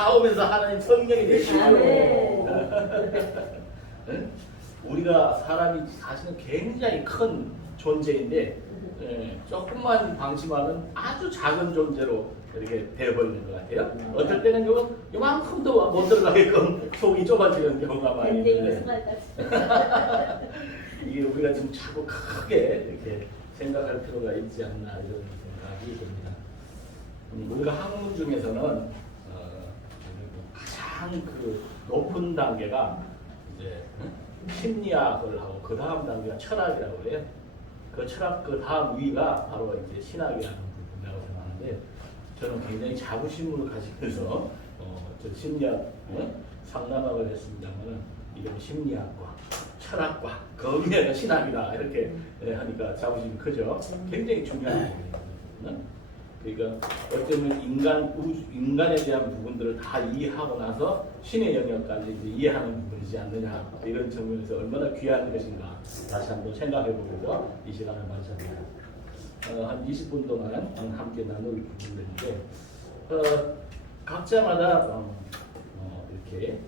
닿으면서 하나님 성령이 되시고 우리가 사람이 사실은 굉장히 큰 존재인데 조금만 방심하면 아주 작은 존재로 이렇게 되어버리는 것 같아요. 어떨 때는 요만큼도 못 들어가게끔 속이 좁아지는 경우가 많이 있는데 이게 우리가 좀 자꾸 크게 이렇게 생각할 필요가 있지 않나 이런 생각이 듭니다. 우리가 학문 중에서는 가장 그 높은 단계가 이제 심리학을 하고 그 다음 단계가 철학이라고 그래요. 그 철학 그 다음 위가 바로 이제 신학이라는 부분이라고 생각하는데 저는 굉장히 자부심을 가지면서 저 심리학 상담학을 했습니다만은 이런 심리학과 철학과 거기에가 신학이다 이렇게 하니까 자부심이 크죠. 굉장히 중요한 부분이거든요. 그러니까 어쩌면 인간에 대한 부분들을 다 이해하고 나서 신의 영역까지 이제 이해하는 부분이지 않느냐 이런 측면에서 얼마나 귀한 것인가 다시 한번 생각해 보면서 이 시간을 마쳤습니다. 한 20분 동안 함께 나눌 부분들인데 각자마다 이렇게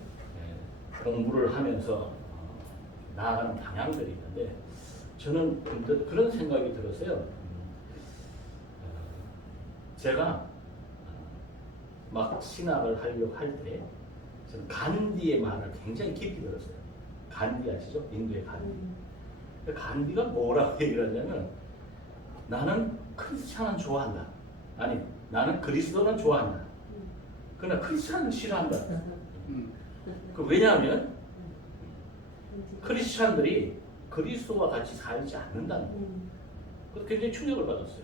공부를 하면서 나아가는 방향들이 있는데 저는 그런 생각이 들었어요. 제가 막 신학을 하려고 할 때 저는 간디의 말을 굉장히 깊이 들었어요. 간디 아시죠? 인도의 간디. 간디가 뭐라고 얘기를 하냐면 나는 크리스찬은 좋아한다. 아니 나는 그리스도는 좋아한다. 그러나 크리스찬은 싫어한다. 왜냐하면 크리스찬들이 그리스도와 같이 살지 않는다는 거예요. 그래서 굉장히 충격을 받았어요.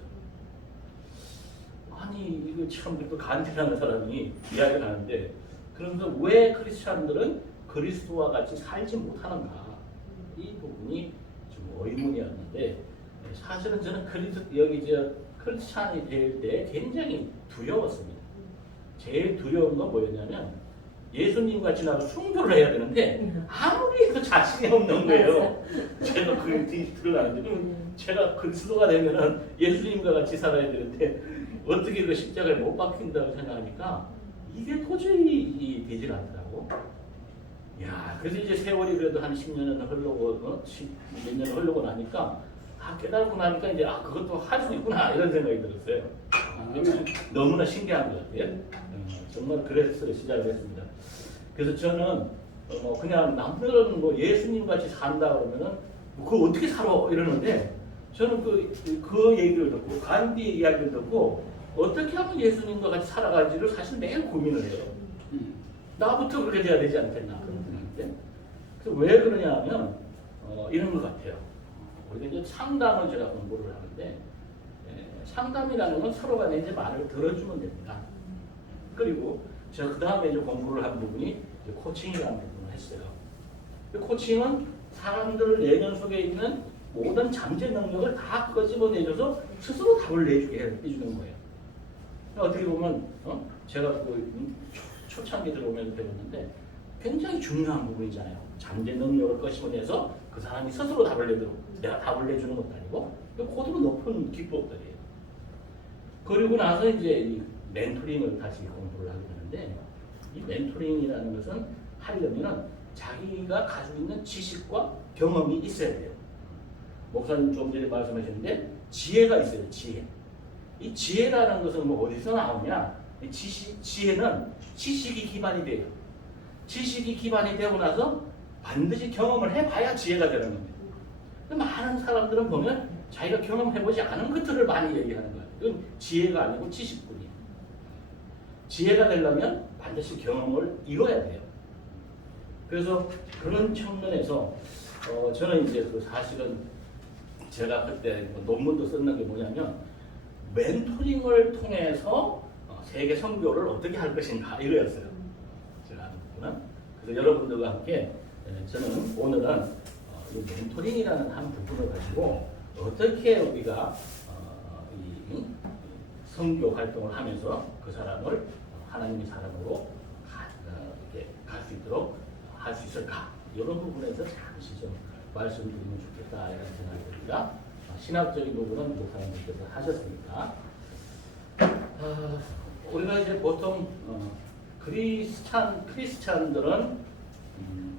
아니 이거 참 또 간디라는 사람이 이야기를 하는데 그러면서 왜 크리스찬들은 그리스도와 같이 살지 못하는가 이 부분이 좀 의문이었는데 사실은 저는 크리스찬이 될 때 굉장히 두려웠습니다. 제일 두려운 건 뭐였냐면 예수님 같이 나도 순교를 해야 되는데 아무리 해도 자신이 없는 거예요. 제가 그 들어가는데 제가 그리스도가 되면은 예수님과 같이 살아야 되는데 어떻게 그 십자가에 못 박힌다고 생각하니까 이게 도저히 되질 않더라고. 야, 그래서 이제 세월이 그래도 한 10년은 흘러고 몇 년 흘러고 나니까 깨달고 나니까 이제 그것도 할 수 있구나 이런 생각이 들었어요. 너무나 신기한 것 같아요. 정말 그래서 시작을 했습니다. 그래서 저는 그냥 남들은 뭐 예수님 같이 산다 그러면은 그거 어떻게 살아 이러는데 저는 그 얘기를 듣고 간디 이야기를 듣고 어떻게 하면 예수님과 같이 살아가지를 사실 매일 고민을 해요. 나부터 그렇게 돼야 되지 않겠나 그런 생각인데 그래서 왜 그러냐 하면 이런 것 같아요. 우리가 이제 상담을 제가 공부를 하는데 상담이라는 건 서로 간에 이제 말을 들어주면 됩니다. 그리고 제가 그 다음에 이제 공부를 한 부분이 이제 코칭이라는 부분을 했어요. 코칭은 사람들 내면 속에 있는 모든 잠재 능력을 다 끄집어내줘서 스스로 답을 내주게 해주는 거예요. 어떻게 보면 제가 초창기 들어오면서 배웠는데 굉장히 중요한 부분이잖아요. 잠재 능력을 끄집어내서 그 사람이 스스로 답을 내도록 내가 답을 내주는 것도 아니고 고도로 높은 기법들이에요. 그리고 나서 이제 이 멘토링을 다시 공부를 하게 되는데 이 멘토링이라는 것은 하려면 자기가 가지고 있는 지식과 경험이 있어야 돼요. 목사님 좀 전에 말씀하셨는데 지혜가 있어요. 지혜. 이 지혜라는 것은 뭐 어디서 나오냐? 지혜는 지식이 기반이 돼요. 지식이 기반이 되고 나서 반드시 경험을 해봐야 지혜가 되는 겁니다. 많은 사람들은 보면 자기가 경험해보지 않은 것들을 많이 얘기하는 거예요. 이건 지혜가 아니고 지식뿐이에요. 지혜가 되려면 반드시 경험을 이뤄야 돼요. 그래서 그런 측면에서 저는 이제 사실은 제가 그때 논문도 썼는 게 뭐냐면 멘토링을 통해서 세계 선교를 어떻게 할 것인가 이거였어요. 제가 하는 부분은. 그래서 여러분들과 함께 저는 오늘은 이 멘토링이라는 한 부분을 가지고 어떻게 우리가 이 선교 활동을 하면서 그 사람을 하나님의 사람으로 이렇게 갈 수 있도록 할 수 있을까 이런 부분에서 잠시 좀 말씀드리면 좋겠다 이런 생각이 듭니다. 신학적인 부분은 목사님께서 하셨으니까 우리가 이제 보통 크리스찬들은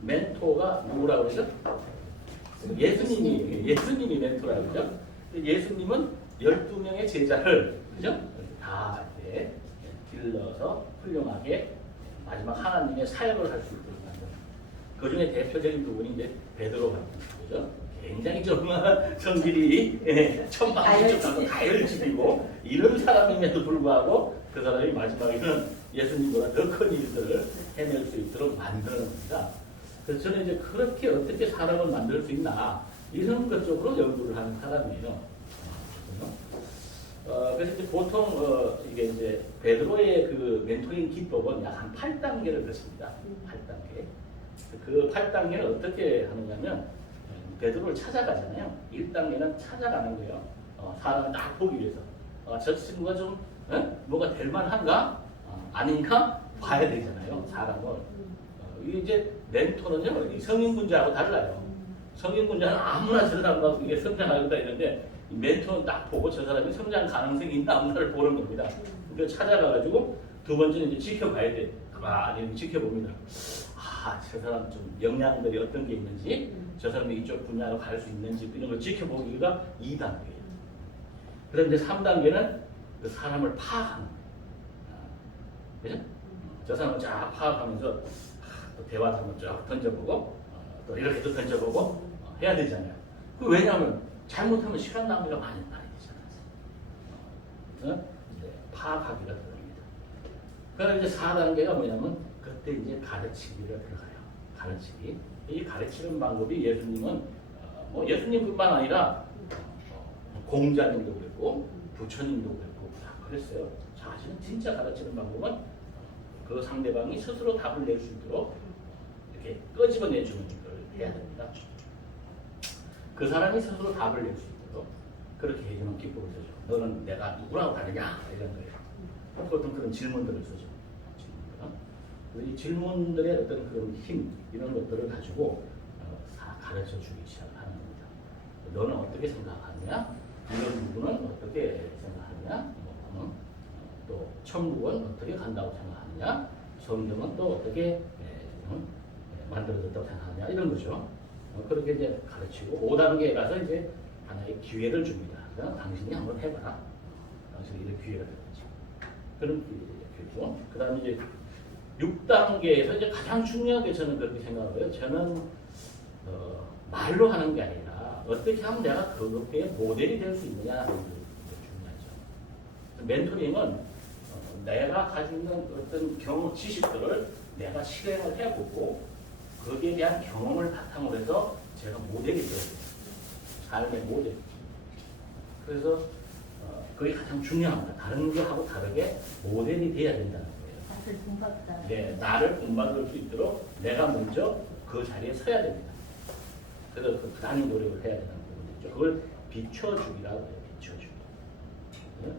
멘토가 누구라고 그러죠? 예수님이 멘토라고 그러죠. 예수님은 12명의 제자를 그죠? 다 이렇게 길러서 훌륭하게 마지막 하나님의 사역을 할 수 있도록 만드는. 그 중에 대표적인 부분이 이제 베드로 같은 거죠. 굉장히 좀 성질이 천방지축하고 다혈질이고 이런 사람임에도 불구하고 그 사람이 마지막에는 예수님보다 더 큰 일들을 해낼 수 있도록 만드는 겁니다. 그래서 저는 이제 그렇게 어떻게 사람을 만들 수 있나 이런 것 쪽으로 연구를 하는 사람이에요. 그래서 이제 보통 이게 이제 베드로의 그 멘토링 기법은 약 한 8단계를 긋습니다. 8단계. 그 8단계는 어떻게 하느냐면 베드로를 찾아가잖아요. 1단계는 찾아가는 거예요. 사람을 딱 보기 위해서. 저 친구가 좀 뭐가 될 만한가? 아닌가? 봐야 되잖아요. 사람을. 이제 멘토는요. 성인군자하고 달라요. 성인군자는 아무나 저 사람하고 이게 성장하겠다 이런데 멘토는 딱 보고 저 사람이 성장 가능성이 있나 없나를 보는 겁니다. 그러니까 찾아가가지고 두 번째는 이제 지켜봐야 돼. 가만히 지켜봅니다. 저 사람 좀 역량들이 어떤 게 있는지, 저 사람이 이쪽 분야로 갈 수 있는지 이런 걸 지켜보기가 2단계예요. 그다음 이제 3단계는 그 사람을 파악하는 거예요. 그죠? 저 사람을 쫙 파악하면서 또 대화도 한번 쫙 던져보고 또 이렇게도 던져보고 해야 되잖아요. 왜냐하면 잘못하면 시간 낭비가 많이 되잖아요. 파악하기가 들어갑니다. 그럼 이제 4단계가 뭐냐면 그때 이제 가르치기가 들어가요. 가르치기. 이 가르치는 방법이 예수님은 뭐 예수님뿐만 아니라 공자님도 그랬고 부처님도 그랬고 다 그랬어요. 사실은 진짜 가르치는 방법은 그 상대방이 스스로 답을 낼 수 있도록 이렇게 끄집어내주는 걸 해야 됩니다. 그 사람이 스스로 답을 낼 수 있도록 그렇게 해주는 기법을 쓰죠. 너는 내가 누구라고 다르냐? 이런 거예요. 보통 그런 질문들을 쓰죠. 이 질문들의 어떤 그런 힘 이런 것들을 가지고 가르쳐 주기 시작하는 겁니다. 너는 어떻게 생각하느냐? 이런 부분은 어떻게 생각하느냐? 또 천국은 어떻게 간다고 생각하느냐? 성경은 또 어떻게 만들어졌다고 생각하느냐? 이런 거죠. 그렇게 이제 가르치고 5단계에 가서 이제 하나의 기회를 줍니다. 그러니까 당신이 한번 해봐라. 당신이 이런 기회가 되겠지. 그런 기회죠. 그 다음에 이제 6단계에서 이제 가장 중요하게 저는 그렇게 생각해요. 저는 말로 하는 게 아니라 어떻게 하면 내가 그것에 모델이 될 수 있느냐 하는 게 중요하죠. 멘토링은 내가 가지고 있는 어떤 경험, 지식들을 내가 실행을 해보고 거기에 대한 경험을 바탕으로 해서 제가 모델이 되어야 돼요. 삶의 모델. 그래서 그게 가장 중요합니다. 다른 거하고 다르게 모델이 돼야 된다는 거예요. 네, 나를 본받을 수 있도록 내가 먼저 그 자리에 서야 됩니다. 그래서 그 부단히 노력을 해야 되는 부분이죠. 그걸 비춰주기라고 해요. 비춰주기. 네?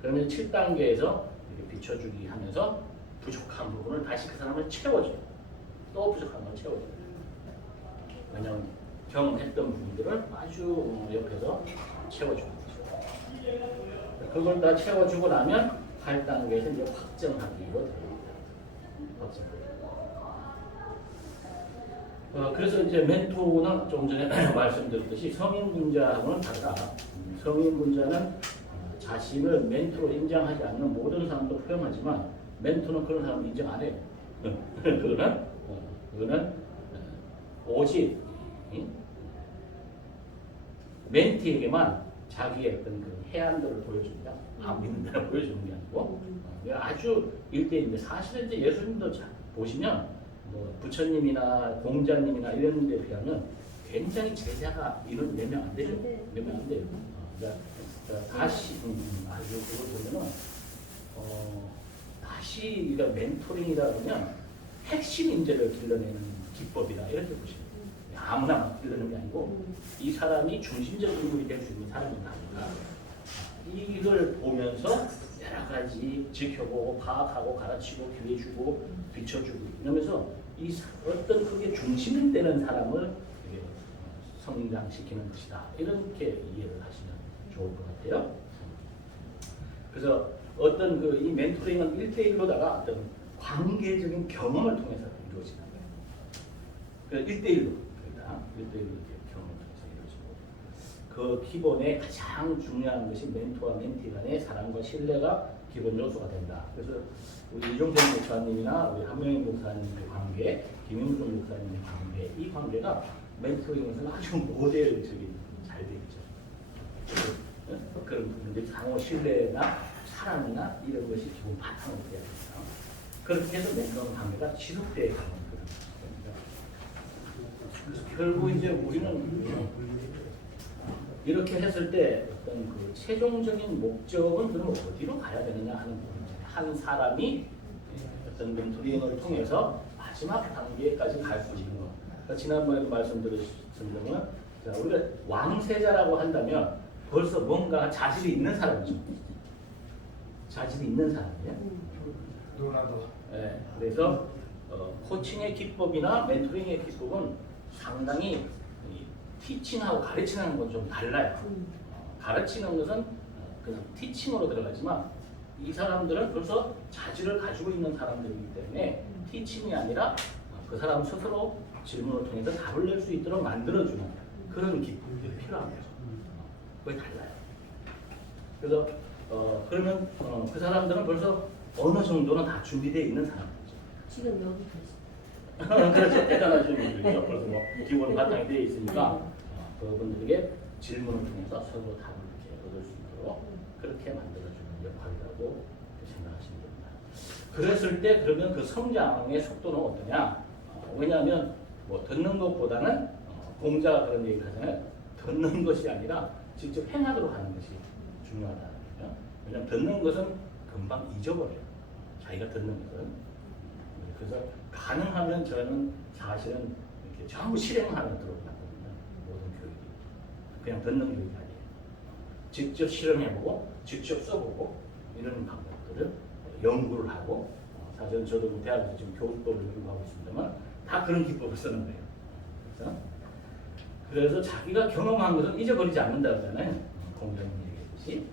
그러면 7단계에서 이렇게 비춰주기 하면서 부족한 부분을 다시 그 사람을 채워줘요. 또 부족한 걸 채워줘요. 왜냐하면 경험했던 부분들을 아주 옆에서 채워주는 거죠. 그걸 다 채워주고 나면 8단계에서 이제 확정하기로 들어갑니다. 확정하기. 그래서 이제 멘토는 조금 전에 말씀드렸듯이 성인군자하고는 다르다. 성인군자는 자신을 멘토로 인정하지 않는 모든 사람도 포용하지만 멘토는 그런 사람 인정 안 해요. 그거는 오직 멘티에게만 자기의 어떤 그 해안도를 보여줍니다. 믿는 대로 보여주는 게 아니고 아주 1대1인데 사실은 이제 예수님도 보시면 뭐 부처님이나 공자님이나 이런 데 비하면 굉장히 제자가 이런 몇 명 안 되죠. 몇 명 안 돼요. 그러니까 다시 아주 그걸 보면은 다시 그러니까 멘토링이라 그러면 핵심 인재를 길러내는 기법이다 이렇게 보시면 돼요. 아무나 막 길러내는 게 아니고 이 사람이 중심적 인물이 될 수 있는 사람이 아닌가. 이걸 보면서 여러 가지 지켜보고 파악하고 가르치고 기회 주고 비춰주고 이러면서 이 어떤 그게 중심이 되는 사람을 성장시키는 것이다. 이렇게 이해를 하시면 좋을 것 같아요. 그래서 어떤 그 이 멘토링은 1대1로다가 어떤 관계적인 경험을 통해서 이루어지는 거예요. 그래서 1대1로, 그러니까 1대1로 경험을 통해서 이루어지고, 그 기본에 가장 중요한 것이 멘토와 멘티 간의 사랑과 신뢰가 기본 요소가 된다. 그래서 우리 이종택 목사님이나 우리 한명희 목사님의 관계, 김영준 목사님의 관계, 이 관계가 멘토링에서는 아주 모델적인 잘 되어 있죠. 그런 부분들이 상호 신뢰나 사랑이나 이런 것이 기본 바탕으로 되어야 됩니다. 그렇게 해서 멘토 관계가 지속돼야 하는 그런 것입니다. 그래서 결국 이제 우리는 이렇게 했을 때 어떤 그 최종적인 목적은 그럼 어디로 가야 되느냐 하는 부분이죠. 한 사람이 어떤 멘토링을 통해서 마지막 단계까지 갈 수 있는 것. 그러니까 지난번에도 말씀드렸습니다만, 우리가 왕세자라고 한다면 벌써 뭔가 자질이 있는 사람이죠. 자질이 있는 사람이에요. 노라도. 네, 그래서 코칭의 기법이나 멘토링의 기법은 상당히 티칭하고 가르치는 건 좀 달라요. 가르치는 것은 그냥 티칭으로 들어가지만 이 사람들은 벌써 자질을 가지고 있는 사람들이기 때문에 티칭이 아니라 그 사람 스스로 질문을 통해서 답을 낼 수 있도록 만들어주는 그런 기법이 필요한 거죠. 그게 달라요. 그래서 그러면 그 사람들은 벌써 어느 정도는 다 준비되어 있는 사람들이죠. 지금 여기 계세요. 그렇죠. 대단하신 분들이죠. 벌써 뭐 기본 바탕이 되어 있으니까 그분들에게 질문을 통해서 서로 답을 이렇게 얻을 수 있도록 그렇게 만들어주는 역할이라고 생각하시면 됩니다. 그랬을 때 그러면 그 성장의 속도는 어떠냐? 왜냐하면 뭐 듣는 것보다는 공자가 그런 얘기를 하잖아요. 듣는 것이 아니라 직접 행하도록 하는 것이 중요하다는 거죠. 왜냐하면 듣는 것은 금방 잊어버려요. 자기가 듣는 것은. 그래서 가능하면 저는 사실은 이렇게 전부 실행하도록 하거든요. 모든 교육이. 그냥 듣는 교육이 아니에요. 직접 실험해보고 직접 써보고 이런 방법들을 연구를 하고 사실은 저도 대학에서 지금 교육법을 연구하고 있습니다만 다 그런 기법을 쓰는 거예요. 그래서 자기가 경험한 것은 잊어버리지 않는다고 하잖아요. 공자님 얘기했듯이.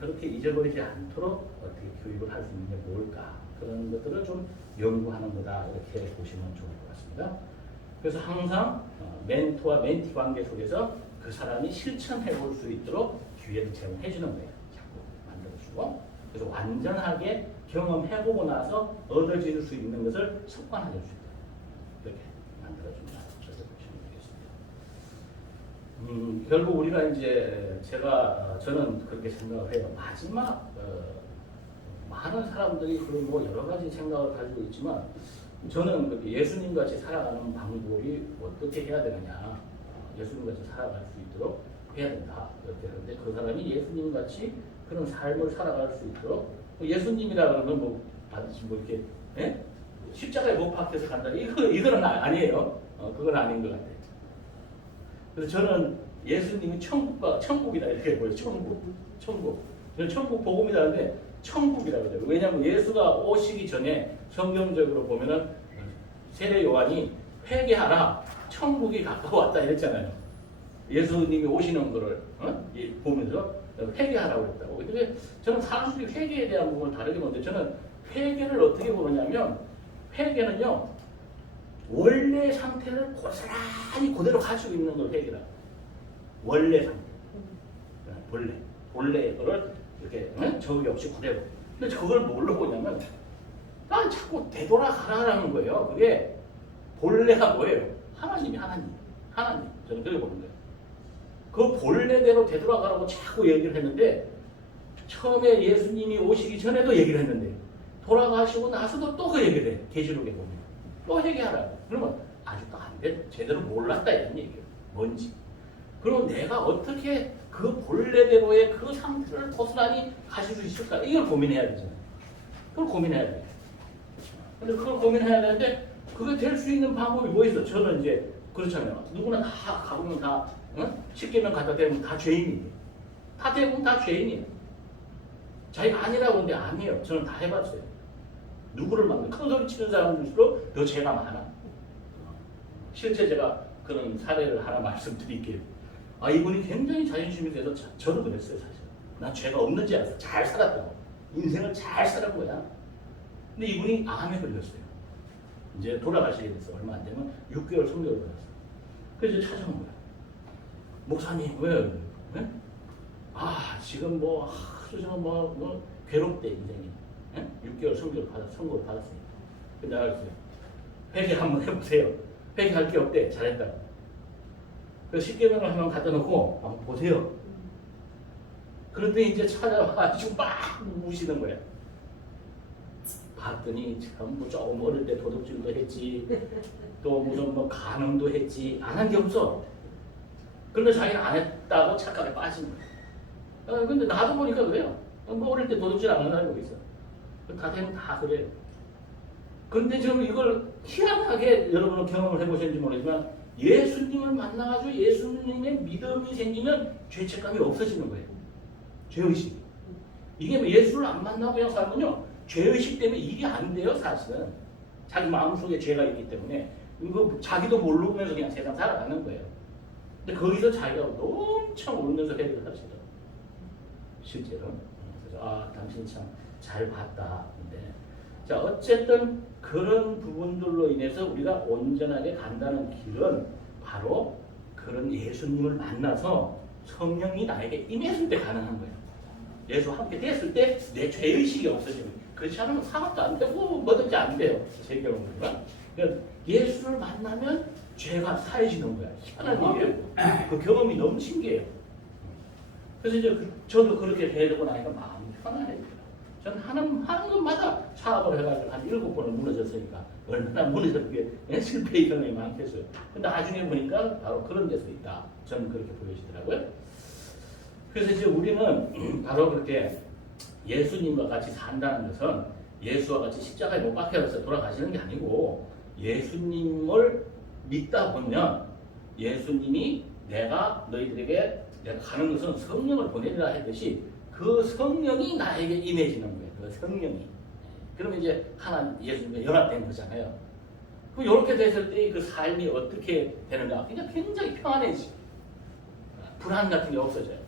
그렇게 잊어버리지 않도록 어떻게 교육을 할 수 있는 게 뭘까. 그런 것들을 좀 연구하는 거다. 이렇게 보시면 좋을 것 같습니다. 그래서 항상 멘토와 멘티 관계 속에서 그 사람이 실천해 볼 수 있도록 기회를 제공해 주는 거예요. 자꾸 만들어주고. 그래서 완전하게 경험해보고 나서 얻어질 수 있는 것을 습관화할 수 있도록 이렇게 만들어준다. 그래서 보시면 되겠습니다. 결국 우리가 이제 저는 그렇게 생각을 해요. 마지막 많은 사람들이 뭐 여러 가지 생각을 가지고 있지만 저는 예수님 같이 살아가는 방법이 어떻게 해야 되느냐. 예수님 같이 살아갈 수 있도록 해야 된다. 이렇게 하는데 그 사람이 예수님 같이 그런 삶을 살아갈 수 있도록 예수님이라 그러면 뭐 반드시 뭐 이렇게 십자가에 못 박혀서 간다. 이거는 아니에요. 그건 아닌 것 같아요. 그래서 저는 예수님이 천국이다 이렇게 보여요. 천국. 저는 천국 복음이라는데 천국이라고 해요. 왜냐하면 예수가 오시기 전에 성경적으로 보면은 세례 요한이 회개하라, 천국이 가까웠다 이랬잖아요. 예수님이 오시는 거를 보면서 회개하라고 했다고. 근데 저는 사람들이 회개에 대한 부분을 다르게 보는데 저는 회개를 어떻게 보느냐면 회개는요 원래 상태를 고스란히 그대로 가지고 있는 걸 회개라. 원래 상태. 본래의 거를 이렇게 적이 없이 그대로. 근데 그걸 뭘로 보냐면 난 자꾸 되돌아가라는 거예요. 그게 본래가 뭐예요? 하나님. 저는 그렇게 보는 거예요. 그 본래대로 되돌아가라고 자꾸 얘기를 했는데 처음에 예수님이 오시기 전에도 얘기를 했는데 돌아가시고 나서도 또 그 얘기를 해요. 계시록에 보면. 또 회개하라. 그러면 아직도 안 돼. 제대로 몰랐다 이런 얘기예요. 뭔지. 그럼 내가 어떻게 그 본래대로의 그 상태를 고스란히 가질 수 있을까? 이걸 고민해야 되잖아요. 그걸 고민해야 돼요. 근데 그걸 고민해야 되는데 그게 될 수 있는 방법이 뭐 있어? 저는 이제 그렇잖아요. 누구나 다 가보면 다 10개명 갖다 대면 다 죄인이에요. 다 대부분 다 죄인이에요. 자기가 아니라고 하는데 아니에요. 저는 다 해봤어요. 누구를 막는 큰 소리 치는 사람들일수록 더 죄가 많아. 실제 제가 그런 사례를 하나 말씀드릴게요. 이분이 굉장히 자존심이 돼서 저도 그랬어요. 사실 난 죄가 없는지 알았어. 잘 살았다고. 인생을 잘 살은 거야. 근데 이분이 암에 걸렸어요. 이제 돌아가시게 됐어. 얼마 안 되면 6개월 성교를 받았어요. 그래서 이제 찾아온 거야. 목사님 왜? 네? 아 지금 뭐 하도 지금 뭐 괴롭대 인생이. 네? 6개월 성교를 받았으니까. 근데 내가 그랬어요. 회개 한번 해보세요. 회개할 게 없대. 잘했다. 그래서 10개명을 한번 갖다 놓고 한번 보세요. 그런데 이제 찾아와가지고 막 우시는 거야. 봤더니 참 뭐 조금 어릴 때 도둑질도 했지, 또 무슨 뭐 간음도 했지, 안 한 게 없어. 그런데 자기는 안 했다고 착각에 빠진 거야. 근데 나도 보니까 그래요. 뭐 어릴 때 도둑질 안 하는 사람이 있어. 다들 다 그래요. 그런데 지금 이걸 희한하게 여러분은 경험을 해보셨는지 모르지만 예수님을 만나가지고 예수님의 믿음이 생기면 죄책감이 없어지는 거예요. 죄의식. 이게 뭐 예수를 안 만나고 그냥 살면요. 죄의식 때문에 일이 안 돼요, 사실은. 자기 마음속에 죄가 있기 때문에. 이거 자기도 모르면서 그냥 세상 살아가는 거예요. 근데 거기서 자기가 엄청 울면서 회개를 하시더라고요. 실제로. 그래서 아, 당신 참 잘 봤다. 근데 자, 어쨌든 그런 부분들로 인해서 우리가 온전하게 간다는 길은 바로 그런 예수님을 만나서 성령이 나에게 임했을 때 가능한 거예요. 예수와 함께 됐을 때 내 죄의식이 없어지는 거예요. 그렇지 않으면 사업도 안 되고 뭐든지 안 돼요. 제 경우는. 그러니까 예수를 만나면 죄가 사해지는 거야. 희한한 일이에요. 그 경험이 너무 신기해요. 그래서 이제 저도 그렇게 되고 나니까 마음이 편안해져요. 저는 하는 것마다 사업을 해가지고 한 7번을 무너졌으니까 얼마나 무너졌게 실패의 경험이 많겠어요. 근데 나중에 보니까 바로 그런 데서 있다. 저는 그렇게 보여지더라고요. 그래서 이제 우리는 바로 그렇게 예수님과 같이 산다는 것은 예수와 같이 십자가에 못 박혀서 돌아가시는 게 아니고 예수님을 믿다 보면 예수님이 너희들에게 내가 가는 것은 성령을 보내리라 했듯이 그 성령이 나에게 임해지는 거예요. 그 성령이. 그러면 이제 하나님 예수님과 연합된 거잖아요. 그럼 이렇게 됐을 때 그 삶이 어떻게 되는가? 그냥 굉장히 평안해지죠. 불안 같은 게 없어져요.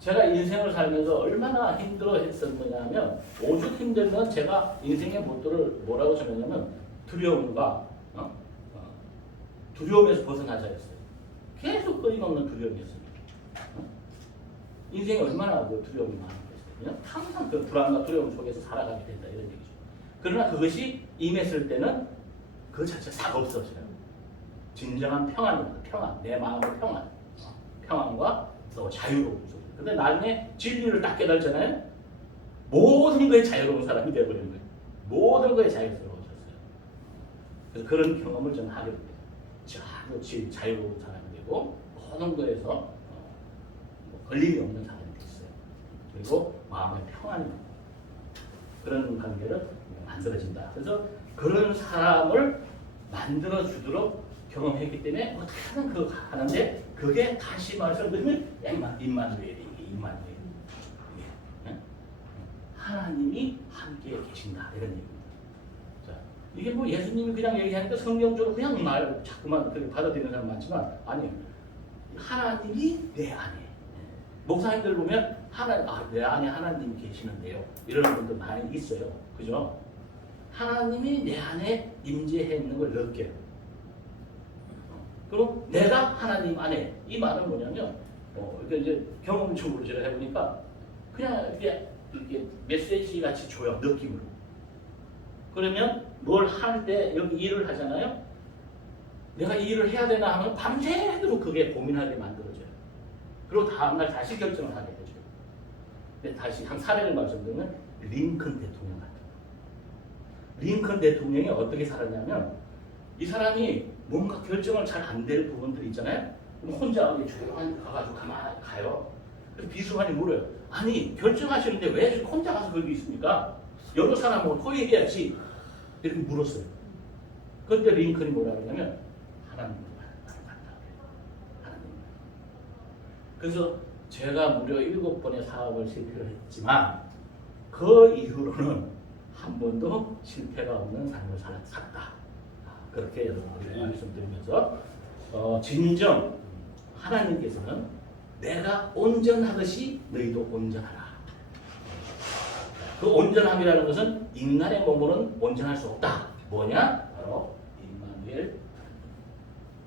제가 인생을 살면서 얼마나 힘들어 했었느냐면 오죽 힘들면 제가 인생의 모토를 뭐라고 정했냐면 두려움과 두려움에서 벗어나자 했어요. 계속 끊임없는 두려움이었습니다. 인생이 얼마나 그 두려움이 많았겠어요. 항상 그 불안과 두려움 속에서 살아가게 된다 이런 얘기죠. 그러나 그것이 임했을 때는 그 자체 싹 없어져요. 진정한 평안입니다. 평안. 내 마음의 평안. 평안과 또 자유로움 속에. 근데 나중에 진리를 딱 깨달잖아요. 모든 거에 자유로운 사람이 되어버린 거예요. 모든 거에 자유스러워졌어요. 그래서 그런 경험을 저는 하게 됩니다. 자유로운 사람이 되고 모든 거에서 걸림이 없는 사람이 됐어요. 그리고 마음의 평안이 그런 관계를 만들어진다. 그래서 그런 사람을 만들어주도록 경험했기 때문에 어떻게든 그거 하는데 그게 다시 말씀드리면 임마누엘이 임마누엘. 하나님이 함께 계신다 이런 얘기입니다. 자, 이게 뭐 예수님이 그냥 얘기하니까 성경적으로 그냥 자꾸만 그렇게 받아들이는 사람 많지만 아니에요. 하나님이 내 안에. 목사님들 보면 내 안에 하나님이 계시는데요. 이런 분들 많이 있어요. 그죠? 하나님이 내 안에 임재해 있는 걸 느껴요. 그리고 내가 하나님 안에 이 말은 뭐냐면 이제 경험적으로 제가 해보니까 그냥 이렇게 메시지 같이 줘요. 느낌으로. 그러면 뭘 할 때 여기 일을 하잖아요. 내가 이 일을 해야 되나 하면 밤새도록 그게 고민하게 만들어져요. 그리고 다음날 다시 결정을 하게 되죠. 근데 다시 한 사례를 말씀드리면 링컨 대통령 같은 거. 링컨 대통령이 어떻게 살았냐면 이 사람이 뭔가 결정을 잘 안 될 부분들이 있잖아요. 그럼 혼자 조용히 가가지고 가만히 가요. 그래서 비서관이 물어요. 아니 결정하시는데 왜 혼자 가서 거기 있습니까? 여러 사람하고 토의해야지. 이렇게 물었어요. 그때 링컨이 뭐라 그러냐면 하나님을 만났다. 하나님. 그래서 제가 무려 7번의 사업을 실패를 했지만 그 이후로는 한 번도 실패가 없는 삶을 살았다. 그렇게 여러분들에게 말씀드리면서 진정 하나님께서는 내가 온전하듯이 너희도 온전하라. 그 온전함이라는 것은 인간의 몸으로는 온전할 수 없다. 뭐냐? 바로 임마누엘.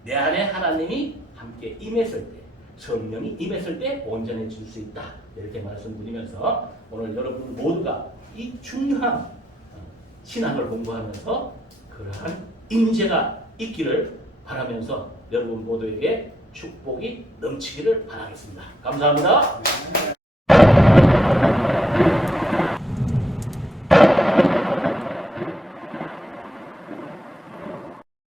내 안에 하나님이 함께 임했을 때, 성령이 임했을 때 온전해질 수 있다. 이렇게 말씀드리면서 오늘 여러분 모두가 이 중요한 신앙을 공부하면서 그러한 임재가 있기를 바라면서 여러분 모두에게 축복이 넘치기를 바라겠습니다. 감사합니다.